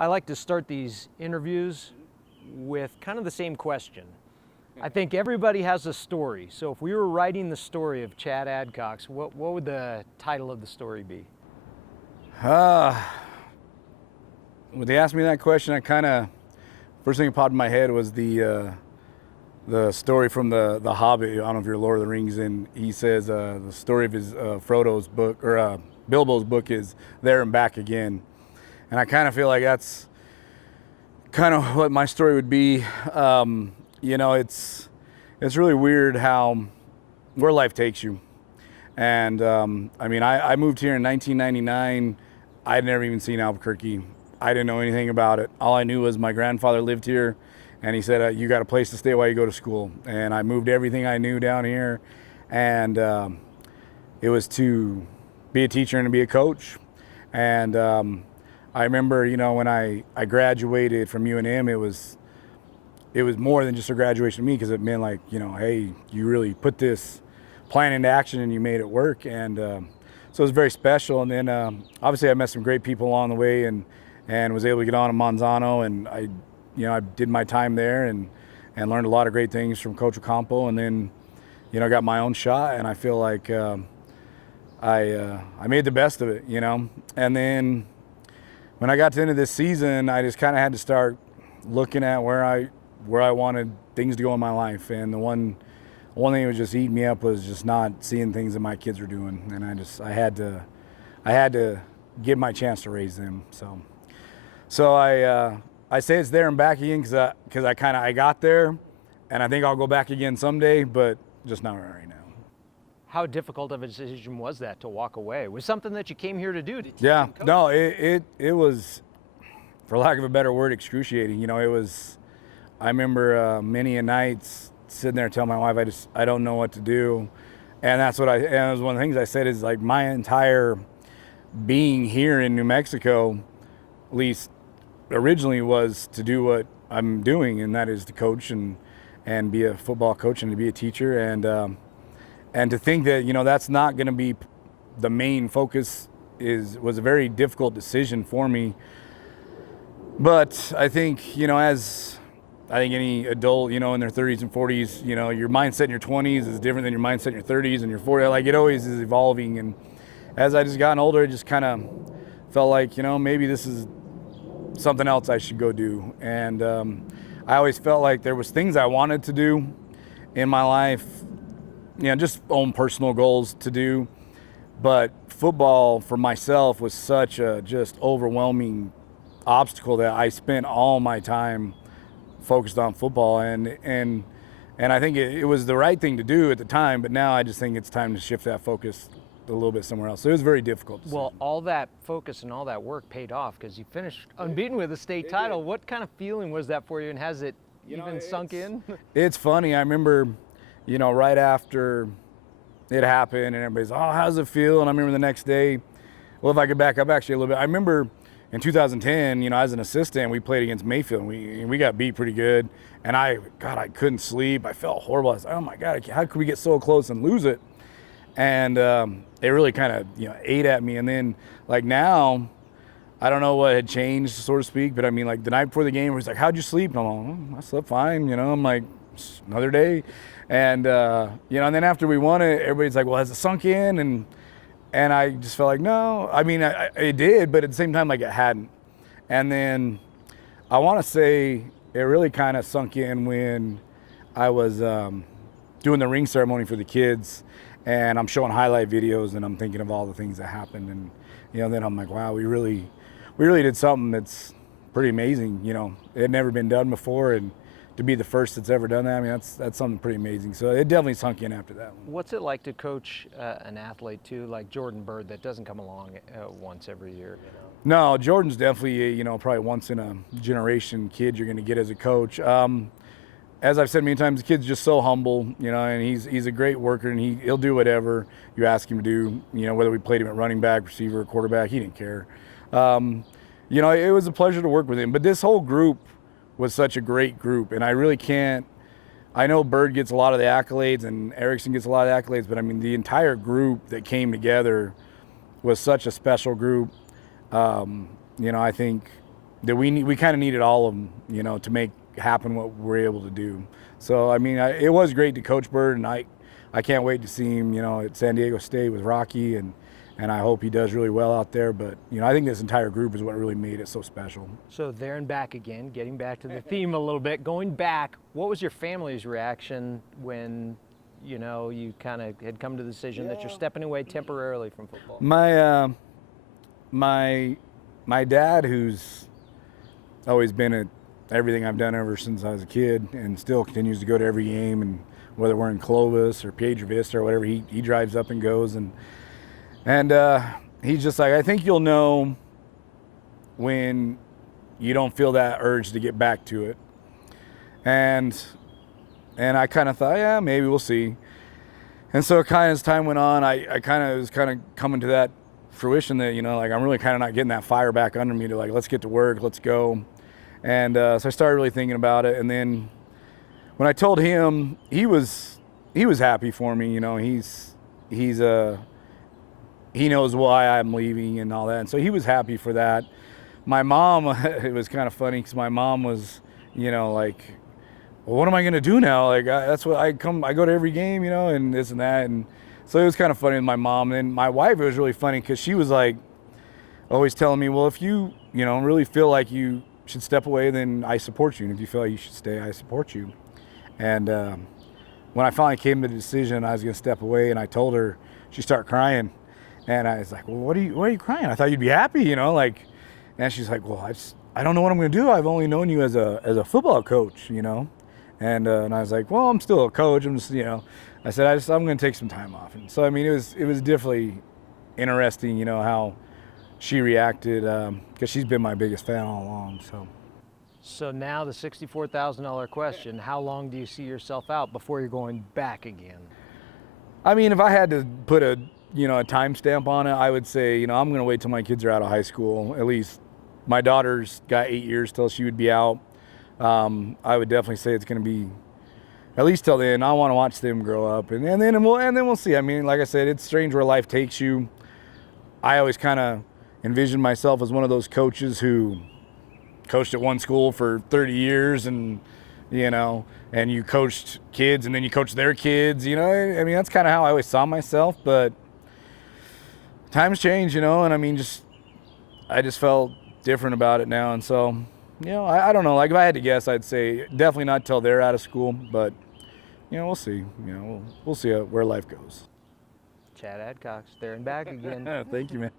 I like to start these interviews with kind of the same question. I think everybody has a story. So if we were writing the story of Chad Adcox, what would the title of the story be? When they asked me that question, first thing that popped in my head was the story from the Hobbit. I don't know if you're Lord of the Rings, and he says the story of his Frodo's book, or Bilbo's book, is There and Back Again. And I kind of feel like that's kind of what my story would be. It's really weird where life takes you. And I moved here in 1999. I'd never even seen Albuquerque. I didn't know anything about it. All I knew was my grandfather lived here, and he said, you got a place to stay while you go to school. And I moved everything I knew down here, and it was to be a teacher and to be a coach. And I remember, when I graduated from UNM, it was more than just a graduation to me, because it meant like, hey, you really put this plan into action and you made it work. And so it was very special. And then obviously I met some great people along the way, and was able to get on to Manzano, and I did my time there and learned a lot of great things from Coach Ocampo, and then got my own shot, and I feel like I made the best of it, And then when I got to the end of this season, I just kind of had to start looking at where I wanted things to go in my life, and the one thing that was just eating me up was just not seeing things that my kids were doing, and I had to give my chance to raise them. So I say it's There and Back Again because I got there, and I think I'll go back again someday, but just not right now. How difficult of a decision was that to walk away? It was something that you came here to do? Yeah, no, it was, for lack of a better word, excruciating. It was, I remember many a nights sitting there telling my wife, I don't know what to do. And and it was one of the things I said is, like, my entire being here in New Mexico, at least originally, was to do what I'm doing, and that is to coach and be a football coach and to be a teacher. And to think that, that's not going to be the main focus was a very difficult decision for me. But I think, as any adult, in their 30s and 40s, your mindset in your 20s is different than your mindset in your 30s and your 40s. Like, it always is evolving. And as I just gotten older, it just kind of felt like, maybe this is something else I should go do. And I always felt like there was things I wanted to do in my life, just own personal goals to do. But football for myself was such a just overwhelming obstacle that I spent all my time focused on football. And I think it was the right thing to do at the time, but now I just think it's time to shift that focus a little bit somewhere else. So it was very difficult. Well, all that focus and all that work paid off, because you finished unbeaten with a state title. What kind of feeling was that for you, and has it even sunk in? It's funny. I remember, right after it happened, and everybody's, oh, how does it feel? And I remember the next day, well, if I could back up actually a little bit, I remember in 2010, as an assistant, we played against Mayfield, and we got beat pretty good. And I couldn't sleep. I felt horrible. I was like, oh my God, how could we get so close and lose it? And it really kind of, ate at me. And then, like, now, I don't know what had changed, so to speak, but I mean, like, the night before the game, he's like, how'd you sleep? And I'm like, I slept fine, I'm like, another day. And, and then after we won it, everybody's like, well, has it sunk in? And I just felt like, no. I mean, it did, but at the same time, like, it hadn't. And then I want to say it really kind of sunk in when I was doing the ring ceremony for the kids, and I'm showing highlight videos, and I'm thinking of all the things that happened. And, then I'm like, wow, we really did something that's pretty amazing. It had never been done before, and to be the first that's ever done that, I mean, that's something pretty amazing. So it definitely sunk in after that one. What's it like to coach an athlete too, like Jordan Bird, that doesn't come along once every year? No, Jordan's definitely probably once in a generation kid you're going to get as a coach. As I've said many times, the kid's just so humble, and he's a great worker, and he'll do whatever you ask him to do. Whether we played him at running back, receiver, or quarterback, he didn't care. It was a pleasure to work with him. But this whole group was such a great group, and I really can't. I know Bird gets a lot of the accolades, and Erickson gets a lot of the accolades, but I mean, the entire group that came together was such a special group. I think that we kind of needed all of them, you know, to make happen what we're able to do. So I mean, it was great to coach Bird, and I can't wait to see him, you know, at San Diego State with Rocky, and I hope he does really well out there. But you know, I think this entire group is what really made it so special. So there and back again, getting back to the theme a little bit. Going back, what was your family's reaction when, you know, you kind of had come to the decision that you're stepping away temporarily from football? My dad, who's always been at everything I've done ever since I was a kid, and still continues to go to every game, and whether we're in Clovis or Piedra Vista or whatever, he drives up and goes, and he's just like, I think you'll know when you don't feel that urge to get back to it. And I kind of thought, yeah, maybe we'll see. And so kind of as time went on, I was kind of coming to that fruition that, you know, like I'm really kind of not getting that fire back under me to like, let's get to work, let's go. And so I started really thinking about it. And then when I told him, he was happy for me. You know, he knows why I'm leaving and all that. And so he was happy for that. My mom, it was kind of funny because my mom was, you know, like, well, what am I going to do now? Like, that's what I go to every game, you know, and this and that. And so it was kind of funny with my mom. And my wife, it was really funny because she was like, always telling me, well, if you know, really feel like you should step away, then I support you. And if you feel like you should stay, I support you. And when I finally came to the decision I was going to step away, and I told her, she started crying. And I was like, well, why are you crying? I thought you'd be happy, you know, like. And she's like, well, I don't know what I'm going to do. I've only known you as a football coach, you know. And I was like, well, I'm still a coach. I'm just, you know, I said, I'm going to take some time off. And so, I mean, it was definitely interesting, you know, how she reacted, because she's been my biggest fan all along. So now the $64,000 question: how long do you see yourself out before you're going back again? I mean, if I had to put a timestamp on it, I would say, you know, I'm going to wait till my kids are out of high school. At least my daughter's got 8 years till she would be out. I would definitely say it's going to be at least till then. I want to watch them grow up, and then we'll see. I mean, like I said, it's strange where life takes you. I always kind of envisioned myself as one of those coaches who coached at one school for 30 years, and you know, and you coached kids, and then you coached their kids. You know, I mean, that's kind of how I always saw myself. But times change, you know, and I mean, I just felt different about it now, and so. You know, I don't know. Like, if I had to guess, I'd say definitely not till they're out of school. But, you know, we'll see. You know, we'll see where life goes. Chad Adcox, there and back again. Thank you, man.